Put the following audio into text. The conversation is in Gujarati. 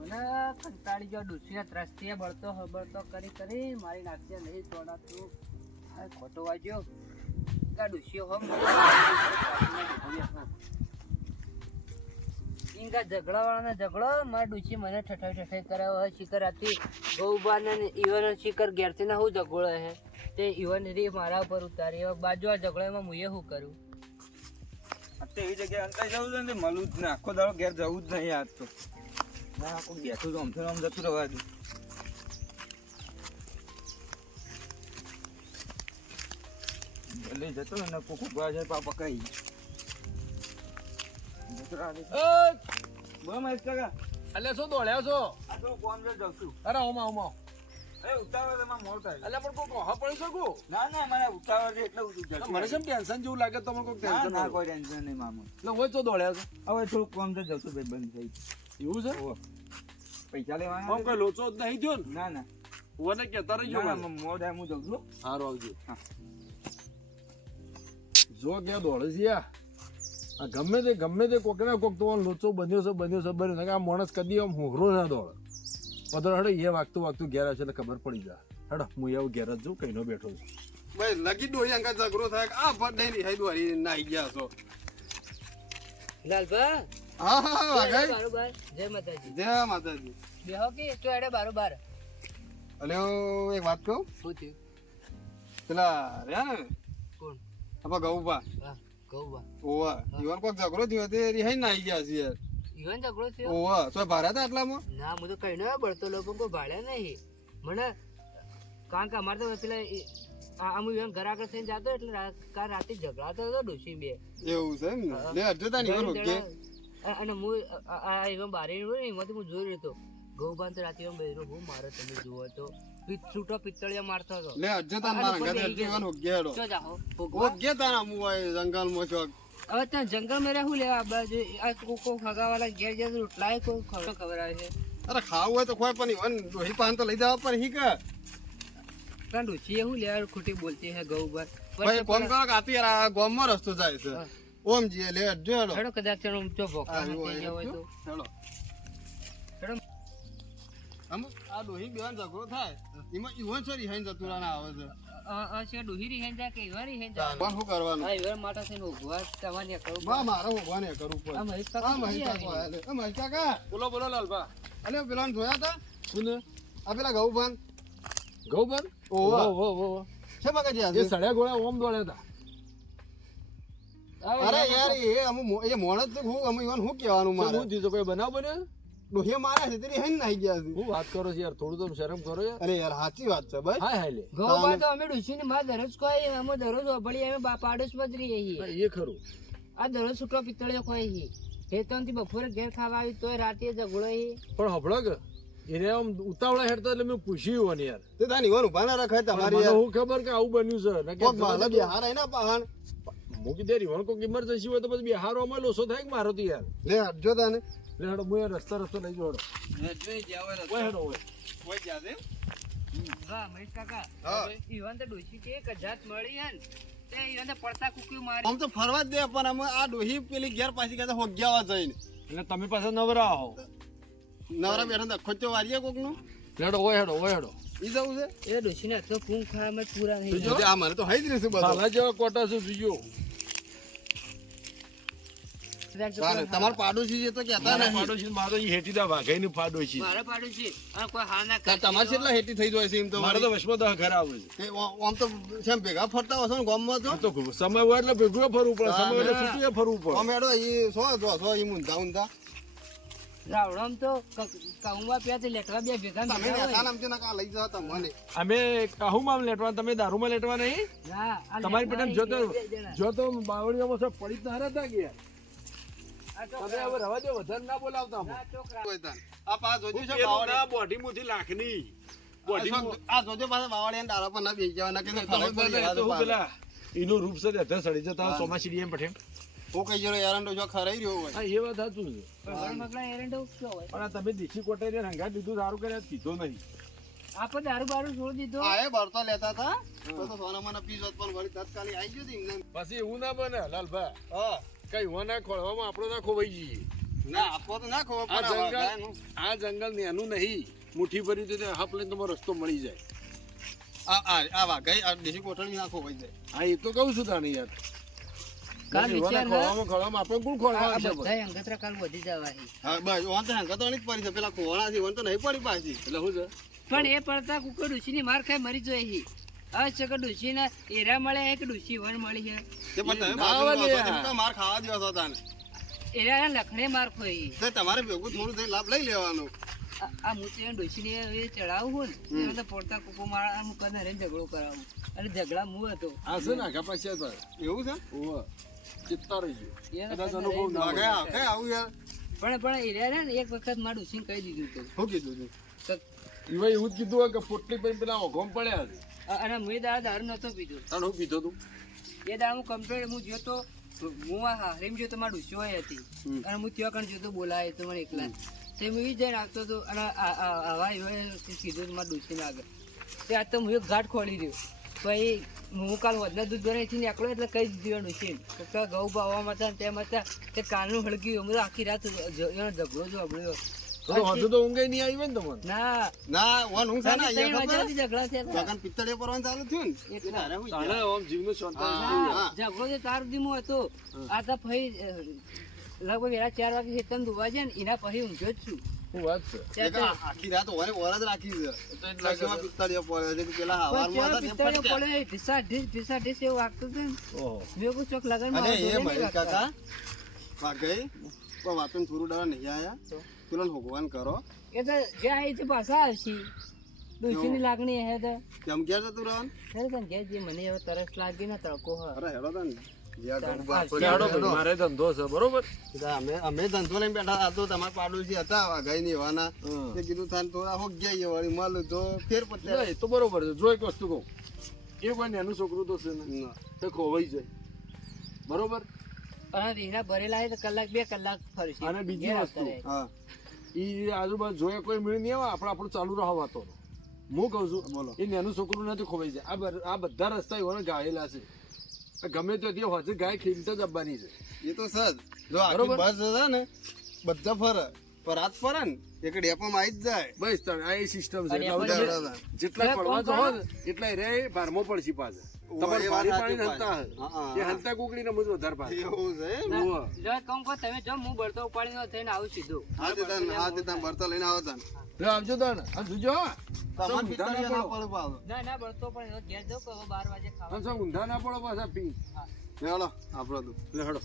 મને કંટાળી ગયો ડૂસીને ત્રસ્તીએ બળતો હબળતો કરી કરી મારી નાખશે નહીં તોડાતું આ ખોટો વાગ્યો. કા ડૂસીઓ હમ ઇંગા ઝઘડા વાળાને ઝઘડો? મારા ડૂસી મને ઠઠાઈ ઠઠાઈ કરાવે હોય શિકર આથી. ગૌબાને ને ઈવન શિકર ઘેરથી ના હું ઝઘડો હે. તે ઈવન રી મારા ઉપર ઉતારી હવે બાજુ આ ઝઘડામાં હું શું કરું અત્યારે એવી જગ્યાએ અંતર જવું છે ને, તે જ ના. આખો દાડો ઘેર જવું જ નહીં આજ તો. ના કોઈ બેઠું તો આમથી આમ જતું રહેવા દઉં જલ્દી જતો ને કોકો ભરા પા પકડાઈ જતો રહેવા દે. બોલો મહેશ કાકા એટલે શું દોડ્યા છો આ તો કોમ છે જઉં છું અરે ઓમાં ઓમાં અરે ઉતાવળ એમાં મોડું થાય એટલે પણ પડી શકું ના ના મને ઉતાવળ છે એટલે મને કેમ ટેન્શન જેવું લાગે તમને કોઈ ના ટેન્શન ના કોઈ ટેન્શન નહીં મામું એટલે હોય તો દોડ્યા છો હવે થોડુંક કોમ તો જશું ભાઈ બંધ થઈ એવું છે? પૈસા લેવાના આમ કઈ લોચો જ નહીં થયો ના. ના વને કે રહીજો. ના, હું જઉં. છું સારું આવજો. જો ક્યાં દોડે છે આ. ગમે તે ગમે તે કોક ને કોક તો લોચો બન્યો છે બન્યો છે બન્યો કે આ માણસ કદી આમ હોહરો ના દોડે. પધર હડે એ વાગતું વાગતું ઘેર છે એટલે ખબર પડી જાય. હડો હું એવું ઘેર જ છું કઈનો બેઠો છું. ભાઈ લગી ડોહી અંકા ઝઘડો થાય. કે આ ભટ નહીં હાઈ દોરી નાઈ ગયા છો. લાલભા હા હા હા વાઘાઈ. જય માતાજી. જય માતાજી. બેહો કે તો એડે બારોબાર. અલ્યો એક વાત કહું? શું થયું? પેલા રહ્યા ને? કોણ? આપા ગૌબા. હા ગૌબા. ઓવા. ઈવન કોક ઝઘડો થયો તે રિહાઈ ગયા છે યાર ઈવન ઝઘડો થયો? ઓવા. તો ભાર્યા હતા આટલામાં ના હું તો કઈ ના બળતો લોકો કોઈ ભાડ્યા નહીં. મને કારણ કે અમારે તો પેલા એ- આ અમુ ઈવન ઘર આગળ થઈને જતો એટલે કાલ રાતે ઝઘડાતો હતો ડોસી બે. એવું છે એમ ને? લે અને હું આ- એમાં બારે રહ્યો ને એમાંથી હું જોઈ રહ્યો હતો ગૌબાન તો રાતે ઈવન બેરો હું મારો તમે જુઓ તો છૂટો પિત્તળિયા મારતો હતો. લે અડજો તા મારા ઘરે ઈવન ઓકે જાહો ઓકે તારા મુ જંગલ જંગલમાં છો. હવે ત્યાં જંગલમાં રહેવું લેવા બાજુ આ કોકો ખગાવાલા ઘેર ઘેર રોટલા કોઈ ખબર ખબર આવે છે? અરે ખાવું હોય તો ખોય પણ ઈવન રોહી પાન તો લઈ જવા પણ હી કે. કારણ ડોસી એવું લેવા ખોટી બોલતી હે ગૌ પર કોમ કરો કે આતી યાર આ ગામમાં રસ્તો જાય છે. ઓમ જી લે અડજો હેડો કદાચ જો ભોખા આવ્યું હોય ગયા હોય તો. હેડો. હેડો. આમ આ ડોહી બેવાન ઝઘડો થાય. એમાં ઈવન છો રિહાઈન જતું ના આવે છે. આ આ છે ડોહી રી હેંજા કે ઈવા હેન જા કોણ શું કરવાનું? આ ઈવા માટે થઈને ઉભવા તવાને કરું બા મારે હોવાને કરું પડે. આ મહેશ આ કાકા મહેશ ક્યાં કાકો આયા લે. આ મહેશ કા બોલો બોલો લાલભા. અલે પેલાને જોયા તા શું આ પેલા ગૌભાન. ગૌબર ઓહો. ઓહો, ઓહો. છે મગજ એ સડ્યા ગોળા ઓમ દોડ્યા હતા. અરે યાર એ અમુ એ મોણ તો હું અમુ ઈવન હું કહેવાનું મારે? હું દીધો કોઈ બનાવ બને ડોહે મારે છે તેરી હેન નાઈ ગયા છે. હું વાત કરો છો યાર થોડું તો શરમ કરો યાર. અરે યાર સાચી વાત છે ભાઈ હા હાય લે. ગૌબા તો અમે ડોસી ની માં દરરોજ કોઈ અમે દરરોજ ઓબળી અમે બા પાડોશમાં જ રહીએ છીએ. એ ખરું. આ દરરોજ છૂટો પિત્તળિયો કોઈ હી ખેતનથી બપોરે ઘેર ખાવા આવી તોય રાતે ઝઘડો હી પણ હભળો કે એને આમ ઉતાવળા હેડતા એટલે મેં પૂછ્યું ને યાર. તે તાની ઈવન ઊભા ના રખાય તમારી હું ખબર કે આવું બન્યું છે ને કે કોક માલે બિહાર આઈ ના પહાણ? હું દે ઈવન કોઈક ઇમરજન્સી હોય તો પછી બિહારો અમે લોસો થાય કે મારો તો યાર? લે હટજો તાને. લે હડો હું રસ્તા રસ્તો લઈ જોડો ઓય હેડો ઓય. કોઈ જાવે હા મહેશ કાકા. હા. ઈવન તો ડોશી કે એક જાત મળી હે ને તે ઈવન પડતા કુકુ મારી. આમ તો ફરવા જ દે પણ અમે આ ડોહી પેલી ઘેર પાછી કહેતા હોગ્યાવા જઈને. એટલે તમે પાછા નવરા આવો નવરા બેઠા ખોચો વારીએ કોકનું હેડો ઓય હેડો ઓય હેડો. ઈ જવું છે? એ ડોસી ને તો કું ખાવામાં પૂરા નહીં જો આ મને તો હઈ જ રહેશે બધું. હાલા જેવા કોટા છે જોયો ચાલે તમાર પાડોશી છે તો કહેતા મારા પાડોશી મારો ઈ હેટીદા વાઘાઈ નું પાડોશી. મારા પાડોશી? અને કોઈ હા ના તાર તમારે કેટલા હેટી થઈ જાય છે એમ તો મારે તો વશમાં ઘર આવે છે. એ આમ આમ તો શેમ ભેગા ફરતા હશો ને ગામમાં તો તો સમય હોય એટલે ભેગું ફરવું પડે. સમય એટલે છૂટું ફરવું પડે. અમે એડો ઈ સો જો સો ઈ મુંધા ઊંધા રાવણમ તો પ્યા લેટવા બે ભેગા તમે ભેગા નેતા ના કા લઈ જતા તમને. અમે કાહુમાં લેટવા તમે દારૂમાં લેટવા નહીં? તમારી લેટવા જોતો જો તો બે જણા. જો તો બાવળીઓમાં પડી જ ના હતા ગયા તમે હવે રવા દો વધારે ના બોલાવતા ના છોકરા. કોઈ તાન. આ પા જોજો છે પેલું બાવળે મુથી લાખની. બોડી આ જોજો પાછા બાવળિયા ને ડાળા પર ના બેસી જવાના કે ફરક પડી જાય તો પેલા એનું રૂપ છે અધર સડી જતા ચોમાસી એમ પઠે. હું કઈ જરો યાર જો ખરાઈ રહ્યો હોય. હા એ વાત સાચું છે. પણ મગલા એરંડો શું હોય? પણ આ તમે દેશી કોટાઈને રંગા દીધું દારૂ કર્યા કીધું નહીં. આપણે દારૂ બારૂ છોડી દીધો. હા એ ભરતો લેતા હતા. તો તો સોના મને પીસ પણ વળી તત્કાલી આવી ગયો હતી પછી એવું ના બને લાલભાઈ હા. કઈ હોના ખોળવામાં આપણો ના ખોવાઈ જઈએ. ના આપો તો નાખો આ પણ આ જંગલ. આ જંગલ નેનું નહીં. મુઠ્ઠી ભરી દે હાફ લઈને તમારો રસ્તો મળી જાય. આ આ આ વાઘાઈ આ દેશી કોથળી નાખો હોય જાય. હા એ તો કહું છું તાણી યાર. કાલ પછી વિચાર એવાના હે. ખોળામાં ખોળામાં આપણે કોણ આ ખોળવાનું છે? બધા અંગતરા કાલ વધી જવાય. હા બસ ઓન તો હંગતો છે. પેલા કોવાળા છે ઓન નહીં પડી પાછી. એટલે શું પણ એ પડતા કુકરની માર ખાઈ મરી જોઈ હી છે કે ડુસી ને એરા મળે હે કે ડુસી વન મળી તે પણ તમે ના છો, તો માર ખાવા દ્યો છો તાને. એરા લખણે માર ખોઈ. તે તમારે ભેગું થોડું થઈ લાભ લઈ લેવાનો. આ- આ હું તે ડોશી ને ચડાવું હોય ને એમાં તો પડતા કુકુ મારા હું કને રે ઝઘડો કરાવું. અને ઝઘડા હું હતો. આ છે ને આખા એવું છે? ઓવા ચિત્તા રહી એને ગયો કદાચ અનુભવ ના વાઘાઈ કઈ આવું યાર પણ પણ એરા ને એક વખત મારું ડોશી કહી દીધું હતું. શું કીધું તું? કે એવું જ કીધું કે પોટલી પેલા ઓઘમ પડ્યા છે. અ- અને મેં દાડા દારૂ નતો પીધો. અને હું પીધો તું. એ દાડા હું કમ્પ્લેટ હું જોતો હું આ હારીમ જોતો તો ડોશી હોય હતી. અને હું ત્યાં કણ જોતો બોલાય તો મને એકલા. તે હું એ જઈને આવતો હતો અને આ- આ- આવા એવા કીધું તો મારા ડોશીને આગળ. તે આજ તો હું એક ઘાટ ખોલી રહ્યો પછી હું કાલ વધના દૂધ ભરાઈથી નીકળ્યો એટલે કઈ જ દીધું ડોશીને કે કે ઘઉં ભાવવા હતા તેમ હતા તે કાલનું હળગ્યું. હું આખી રાત એનો ઝઘડો જો હબળ્યો તો તો ઊંઘે નહીં આવી ને તમને? ના. ના ઓન હું છે ને સાંજે ત્રણ અહીંયા વાગ્યાથી ઝઘડા થયા ગગન પિત્તળે પરવાનું ચાલુ થયું ને? એટલે. હારે હું તાણે આમ જીવનું શાંતિ જાય. ઝઘડો જે તાર સુધી હતો. આ તો ફઈ લગભગ વેલા ચાર વાગે ખેતર ધોવા છે ને એના પછી ઊંઘ્યો જ છું. છે? આખી રાત ઓરે ઓર જ રાખી છે. લગમાં પિત્તળીઓ પડે છે પેલા હવારમાં હતા પિત્તળીઓ પડે, ઢીસા ઢીસ, ઢીસા ઢીસ એવું વાગતું હતું ને. ઓહો. મેં કીધું ચોક લગાવીને અને એ વાગતા. કાકા વાઘઈ પણ વાતન થોડું ડરા નહીં આયા. પેલો ભગવાન કરો. એ તો જે આવી છે પાછા આવશે. ડોશીની લાગણી હે તો. કેમ કે છે તું રાન ખરે તને ઘેર જે મને હવે તરસ લાગી ને તડકો હ અરે હેડો તા બરોબર? અમે અમે ધંધો લઈને બેઠા આ તો તમારા હતા વાઘઈ ની એવાના. કીધું થાન થોડા હોક ગયા વળી ફેર ના, પડતા તો બરોબર છે. જો એક વસ્તુ કહું. એ કોઈ એનું છોકરું તો છે ને. તે ખોવાઈ જાય. બરોબર? અને રીંગણા ભરેલા હોય તો કલાક બે કલાક ફરશે અને બીજી વસ્તુ. હા. એ આજુબાજુ જોયા કોઈ મેળ નહીં આવે આપણે આપણું ચાલુ રહો વાતો હું કહું છું બોલો. એ નાનું છોકરું નથી ખોવાઈ જાય. આ આ બધા રસ્તા એવાને ગાયેલા છે. ગમે તો તે હોજે ગાય ખીલતા જ આવવાની છે. એ તો સર જો આખી. બસ છે ને બધા ફરે. પર રાત ફરે એક ડેપોમાં આવી જ જાય. બસ તાણે આ સિસ્ટમ છે. જેટલા પડવા જો એટલા રે ભારમાં પડશે પાછા. તમારે પાણી હલતા પાછી. હા, હા, એ હા. કુકડી ને મુજ ધર પાછા. એવું છે જો કમ કો તમે જો હું બળતો ઉપાડીને થઈને આવું સીધો. હા તે તન હા તે તન ભરતા લઈને આવો તન રે આવજો તન આ જોજો. તમાર ઊંધા ના ના પડો. પડે પાછો. ના ના બળતો પણ ઘેર જાઉં કે હવે બાર વાગે ખાવા. ઊંધા ના પડો પાછા પી. લે હાલો આપણો તો લે હડો